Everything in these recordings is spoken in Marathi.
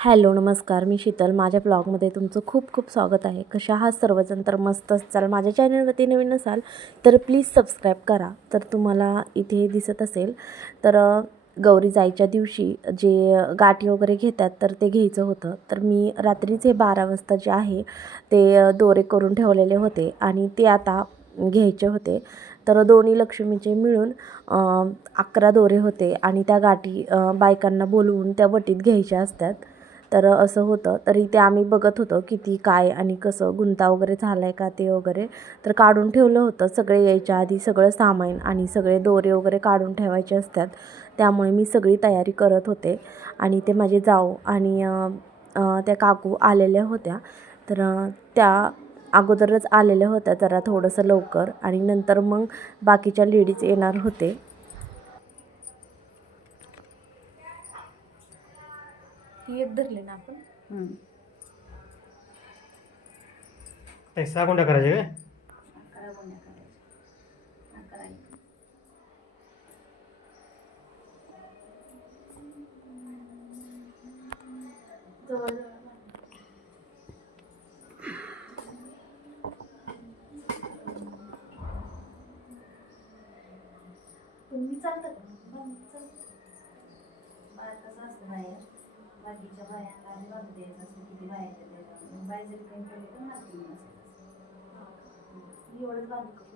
हॅलो नमस्कार, मी शीतल. माझ्या ब्लॉगमध्ये तुमचं खूप खूप स्वागत आहे. कशा आहात सर्वजण? तर मस्त असाल. माझ्या चॅनलवरती नवीन असाल तर प्लीज सबस्क्राईब करा. तर तुम्हाला इथे दिसत असेल तर गौरी जायच्या दिवशी जे गाठी वगैरे घेतात तर ते घ्यायचं होतं. तर मी रात्रीच हे 12 वाजता जे आहे ते दोरे करून ठेवलेले होते आणि ते आता घ्यायचे होते. तर दोन्ही लक्ष्मीचे मिळून 11 दोरे होते आणि त्या गाठी बायकांना बोलवून त्या वटीत घ्यायच्या असतात. तर असं होतं. तरी ते आम्ही बघत होतो किती काय आणि कसं गुंता वगैरे झाला आहे का ते वगैरे. तर काढून ठेवलं होतं सगळे यायच्या आधी सगळं सामान आणि सगळे दोरे वगैरे काढून ठेवायचे असतात. त्यामुळे मी सगळी तयारी करत होते आणि ते माझे जाऊ आणि त्या काकू आलेल्या होत्या. तर त्या अगोदरच आलेल्या होत्या जरा थोडंसं लवकर आणि नंतर मग बाकीच्या लेडीज येणार होते. एक धरले ना आपण. ते 6 गुंड्या करायचे काय? 11 गुण्या करायच्या. 11 तुम्ही चालता का? बाहेर कसं असतं बाहेर बाकीच्या बायांना आणि बाजू द्यायचं असतं किती बाया येतात बाय जरी काही केली तर मारती एवढंच बाजू करू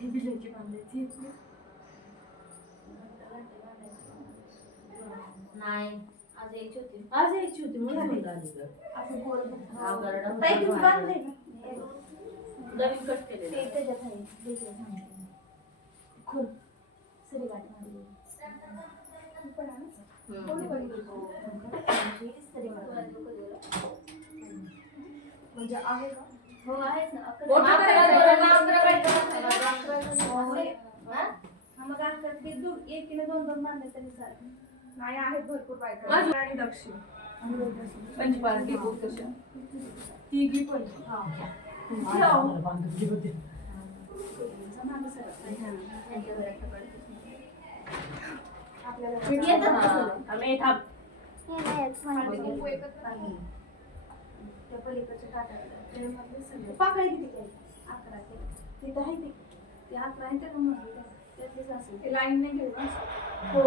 हे बिलाची बांधायची नाही आज यायची होती म्हणून असं गोल ताई तुम्ही बांधले ना नवीन कट केलेलं ते त्याच्यात आहे दुसरं सांगितलं खोल सरी गाठ मारली पण आहे म्हणजे आहे का हो आहेत ना मग आता ते एकीने 2-2 मारले तरी चालेल नाही आहेत भरपूर बायका आणि दक्षिण पंचपार्टी कशा तिघी पण पाकळी किती केली 11 केली तिथं आहे ते 11 आहे त्या त्यातलीच असेल लाईन नाही घेऊ हो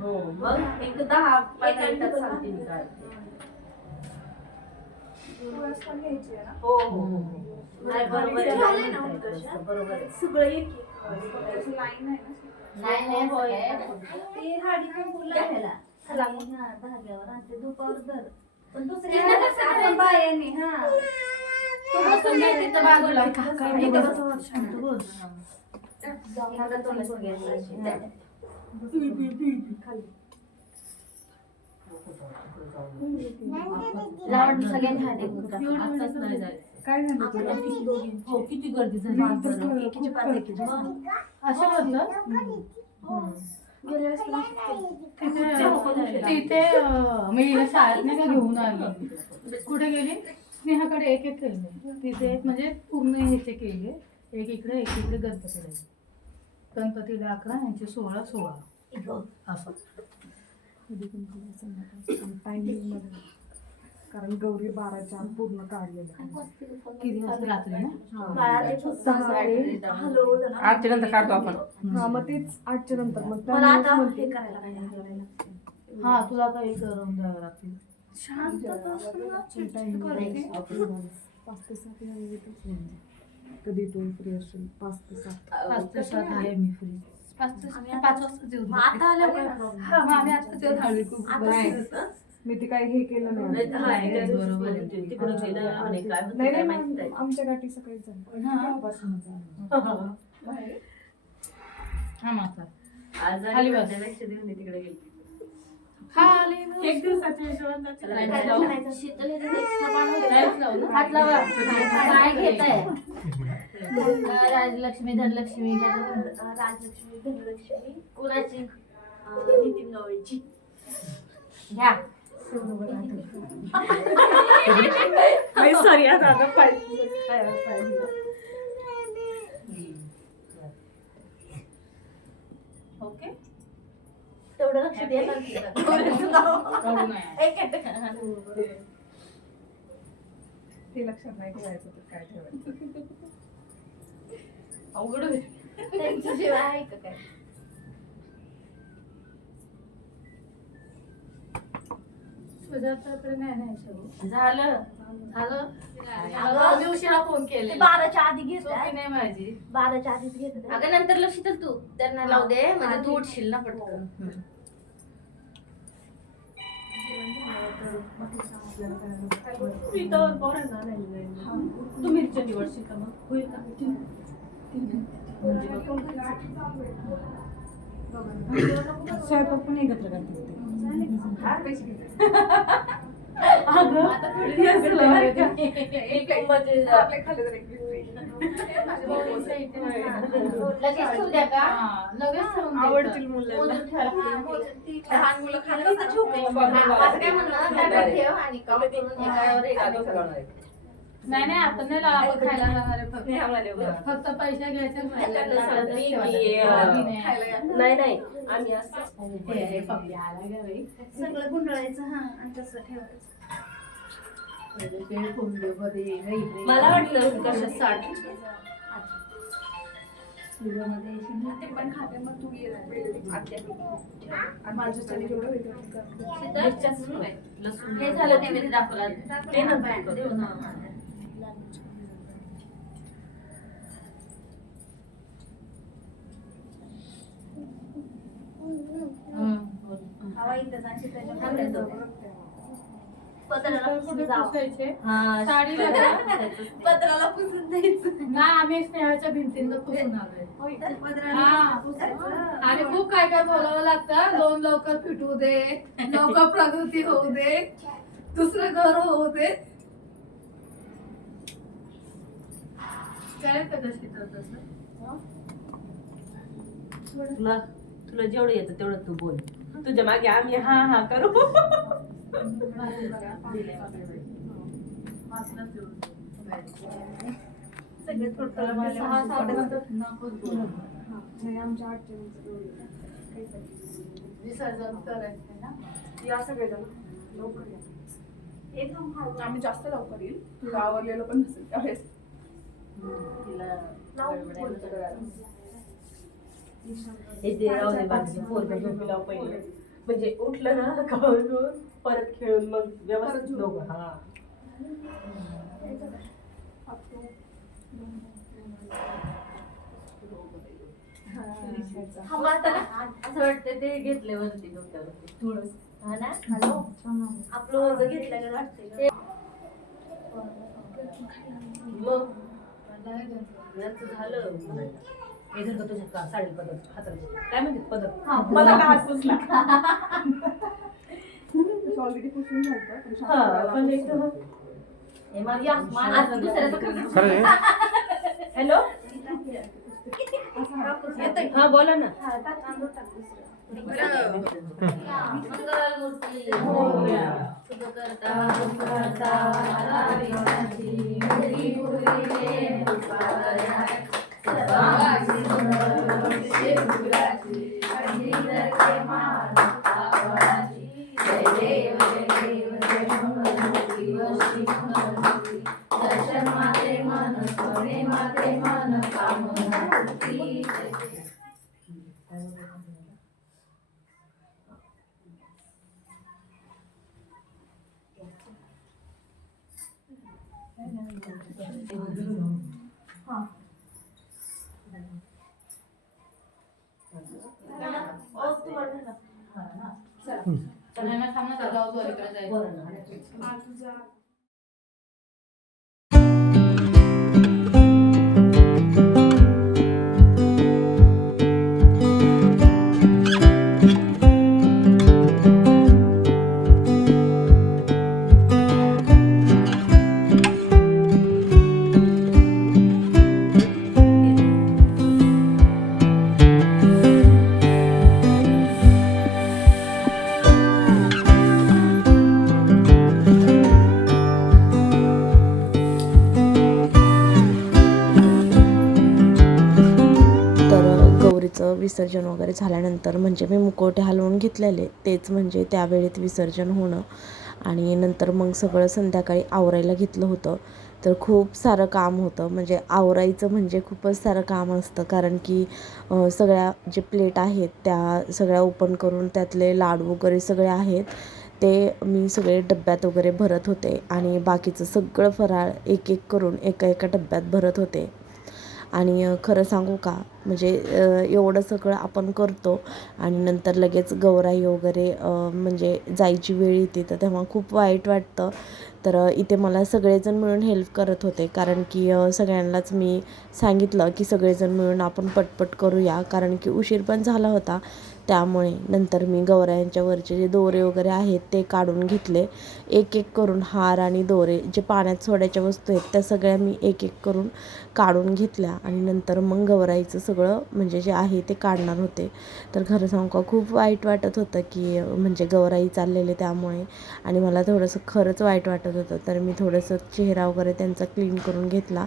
हो मग एक 10 घ्यायची आहे ना हो नाही बरोबर आहे सगळं एक लाईन आहे ना नाही होय ते हाडी पण फुलायला चला धाग्यावर आणि ते धुपावर धर पण दुसरी आपण बायाने हा आपण तिथं बाजूला काय बघा शांत बोल ह्याला तोंड घ्यायचं खाली लावण सगळ्यांच्या हाती आताच नाही जायचं काय झालं हो किती गर्दी झाली एकीची 5 एकीची असं होतं तिथे मी शाळेत नाही का घेऊन आली कुठे गेली स्नेहाकडे एक केले तिथे एक म्हणजे पूर्ण ह्याचे केले एक इकडे गणपतीला गणपतीला 11 यांचे 16 असं कारण गौरी 12च्या आत पूर्ण काढलेलं किती वाजता रात्री ना 8 नंतर काढतो आपण. हा मग तेच 8च्या नंतर मग हा तुला काही करून द्यावं लागतील शांत 5 ते 7 कधी तू फ्री असेल 5 ते 7 आहे मी फ्री 5 वाजता जेवण आता आम्ही आता जेवण मी ते काही हे केलं नाही आमच्या गाठी सकाळी तिकडे गेली एक दिवसाच्या राजलक्ष्मी धनलक्ष्मी कुणाची नितीन गवळीची घ्या मर्यादा आता पाहिजे खायला पाहिजे. ओके तेवढं लक्ष द्यायला काढू नये. ते लक्षात नाही ठेवायचं तर काय ठेवायचं. अवघड होईल. त्यांची जीव आहे का काय? सुजाताकडे नाही नाही शेवट. झालं झालं अगं मी उशिरा फोन ते केले. 12च्या आधी घेत झोपी नाही माझी. 12च्या आधीच घेत अगं नंतर लक्ष तर तू त्यांना लावू दे म्हणजे तू उठशील ना पटकन. तू मिरच्या निवडशील का मग होईल का? स्वयंपाक पण एकत्र करतात ते. अगं आता थोडी तेच दिवस लय लागले. एक म्हणजे आपल्या खाली जर एक लगेच ठेवू द्या का? हा, लगेच ठेवून द्यायचं. आवडतील मुलांना. मोजून ठेवायला लागते. लहान मुलं खातात. हा, माझं काय म्हणणं ताटात ठेव आणि काउंट करून एकावर एक नाही नाही आपण नाही आपण खायला जाणार आहे फक्त. फक्त पैसे घ्यायचे नाही नाही आम्ही असं सगळं गुंडळायचं हा आणि तसं ठेवायचं. मला वाटलं कशा 60 ते पण खाते मग तू ये माझ्यासाठी जेवढं होईल तेवढं कर. हे झालं नैवेद्य दाखवला ते नंतर देऊ ना. हवा इथं जायची त्याच्यामध्ये पत्राला कुठे पुसून जावं. पुसायचे? हा, साडीला का? पत्राला पुसून द्यायचं. नाही आम्ही स्नेहाच्या भिंतींना पुसून आलोय. पत्राला हा. पुसायचं. आणि खूप काय काय बोलावं लागतं. लोन लवकर फिटवू दे, लवकर प्रगती होऊ दे, दुसरं घर होऊ दे. काय का शीतल तसं? तुला तुला जेवढं येतं तेवढं तू बोल. तुझ्या मागे आम्ही हा हा करू. सगळे टोटल वाले 6-7 नकोच बोलू. नाही आमच्या आठच्या विसर्जन करायचं ना. या सगळेजण लवकर या. एकदम आम्ही जास्त लवकर येईल. तुला आवडलेलं पण नसेल त्यावेळेस. म्हणजे उठलं ना खाऊन परत खेळून मग व्यवस्थित दोघं. हा असं वाटतं ते घेतले वरती डोक्यावरती थोडं हा ना. आपलं ओझं घेतलं वाटतंय. मग यांचं झालं. हे धरतो तुझ्या का साडी पदर हाताला काय म्हणते पदर. मला का हात पुसला. ऑलरेडी पुसून झालं पण हा पण एकदम हे मग या आज दुसऱ्याचं कर. खरं आहे? हॅलो येतोय. हा बोला ना. हा, टाक तांदूळ टाक दुसरं. मंगलमूर्ती मोरया. शुभ करता विघ्नाची घरी पुरीले पुष्पालया. सर्वांची मंगलमूर्ती शुभ्राची अगदी धरते मान आवळाची. जय देव जय देव जय मंगलमूर्ती व श्री मंगलमूर्ती. दर्शन माते मन सोने माते मन कामना पूर्ती. सगळ्यांना थांबणं त्याला अलीकडे जायचं. तुझा विसर्जन वगैरे झाल्यानंतर म्हणजे मी मुखवटे हलवून घेतलेले तेच म्हणजे त्यावेळेत विसर्जन होणं आणि नंतर मग सगळं संध्याकाळी आवरायला घेतलं होतं. तर खूप सारं काम होतं म्हणजे आवरायचं म्हणजे खूपच सारं काम असतं कारण की सगळ्या जे प्लेट आहेत त्या सगळ्या ओपन करून त्यातले लाडू वगैरे सगळे आहेत ते मी सगळे डब्यात वगैरे भरत होते आणि बाकीचं सगळं फराळ एक एक करून एका एका डब्यात भरत होते. आणि खरं सांगू का म्हणजे एवढं सगळं आपण करतो आणि नंतर लगेच गौराई वगैरे म्हणजे जायची वेळ येते तर तेव्हा खूप वाईट वाटतं. तर इथे मला सगळेजण मिळून हेल्प करत होते कारण की सगळ्यांनाच मी सांगितलं की सगळेजण मिळून आपण पटपट करूया कारण की उशीर पण झाला होता. त्यामुळे नंतर मी गौरायांच्या वरचे जे दोरे वगैरे आहेत ते काढून घेतले. एक एक करून हार आणि दोरे जे पाण्यात सोडायच्या वस्तू आहेत त्या सगळ्या मी एक एक करून काढून घेतल्या आणि नंतर मग गौराईचं सगळं म्हणजे जे आहे ते काढणार होते. तर खरं सांगू का खूप वाईट वाटत होतं की म्हणजे गौराई चाललेले त्यामुळे आणि मला थोडंसं खरंच वाईट वाटत होतं. तर मी थोडंसं चेहरा वगैरे त्यांचा क्लीन करून घेतला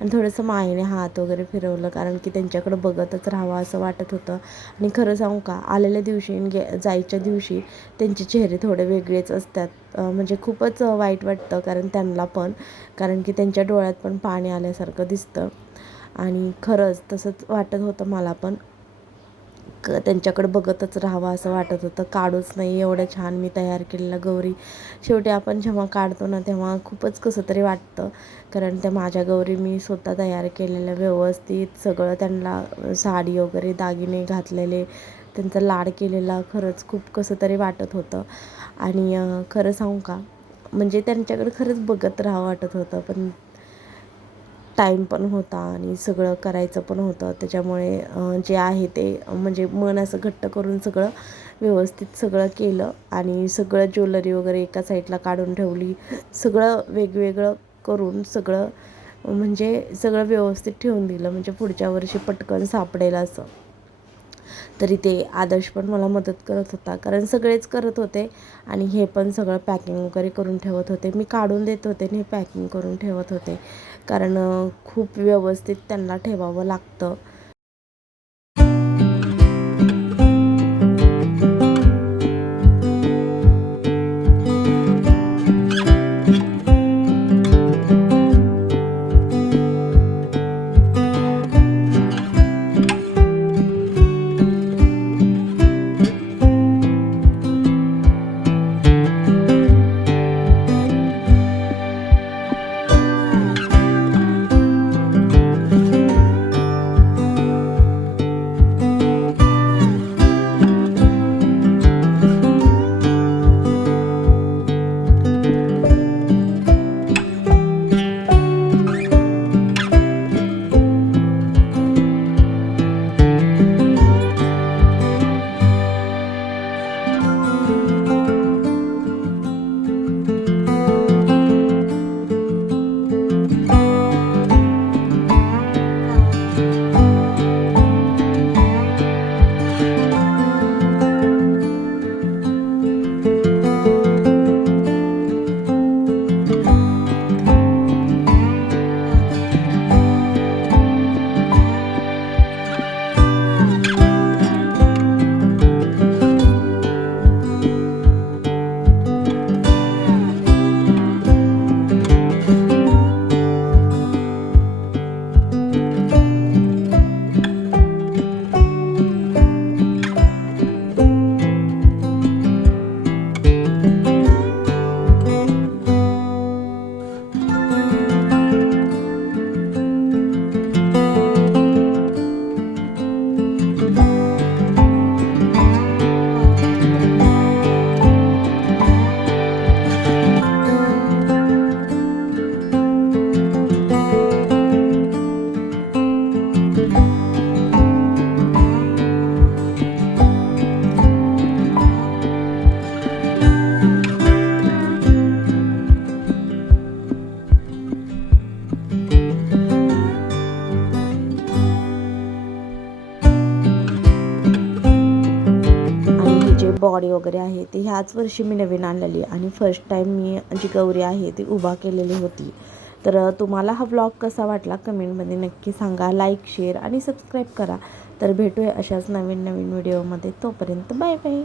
आणि थोडंसं मायेने हात वगैरे फिरवलं कारण की त्यांच्याकडं बघतच राहावं असं वाटत होतं. आणि खरं सांगू का आलेल्या दिवशी जायच्या दिवशी त्यांचे चेहरे थोडे वेगळेच असतात. म्हणजे खूपच वाईट वाटतं कारण त्यांना पण कारण की त्यांच्या डोळ्यात पण पाणी आल्यासारखं दिसतं आणि खरंच तसंच वाटत होतं मला पण त्यांच्याकडे बघतच राहावं असं वाटत होतं. काढूच नाही एवढं छान मी तयार केलेलं गौरी. शेवटी आपण जेव्हा काढतो ना तेव्हा खूपच कसं तरी वाटतं कारण त्या माझ्या गौरी मी स्वतः तयार केलेल्या व्यवस्थित सगळं त्यांना साडी वगैरे दागिने घातलेले त्यांचा लाड केलेला खरंच खूप कसं तरी वाटत होतं. आणि खरं सांगू का म्हणजे त्यांच्याकडे खरंच बघत राहावं वाटत होतं पण टाईम पण होता आणि सगळं करायचं पण होतं त्याच्यामुळे जे आहे ते म्हणजे मन असं घट्ट करून सगळं व्यवस्थित सगळं केलं आणि सगळं ज्वेलरी वगैरे एका साईडला काढून ठेवली. सगळं वेगवेगळं करून सगळं म्हणजे सगळं व्यवस्थित ठेवून दिलं म्हणजे पुढच्या वर्षी पटकन सापडेल असं. तरी ते आदर्श पण मला मदत करत होता कारण सगळेच करत होते आणि हे पण सगळं पॅकिंग वगैरे करून ठेवत होते. मी काढून देत होते आणि हे पॅकिंग करून ठेवत होते कारण खूप व्यवस्थित त्यांना ठेवावं लागतं. बॉडी वगैरे आहे ती ह्याच वर्षी मी नवीन आणलेली आणि फर्स्ट टाईम मी जी गौरी आहे ती उभा केलेली होती. तर तुम्हाला हा व्लॉग कसा वाटला कमेंटमध्ये नक्की सांगा. लाईक, शेअर आणि सबस्क्राईब करा. तर भेटूया अशाच नवीन व्हिडिओमध्ये. तोपर्यंत बाय बाय.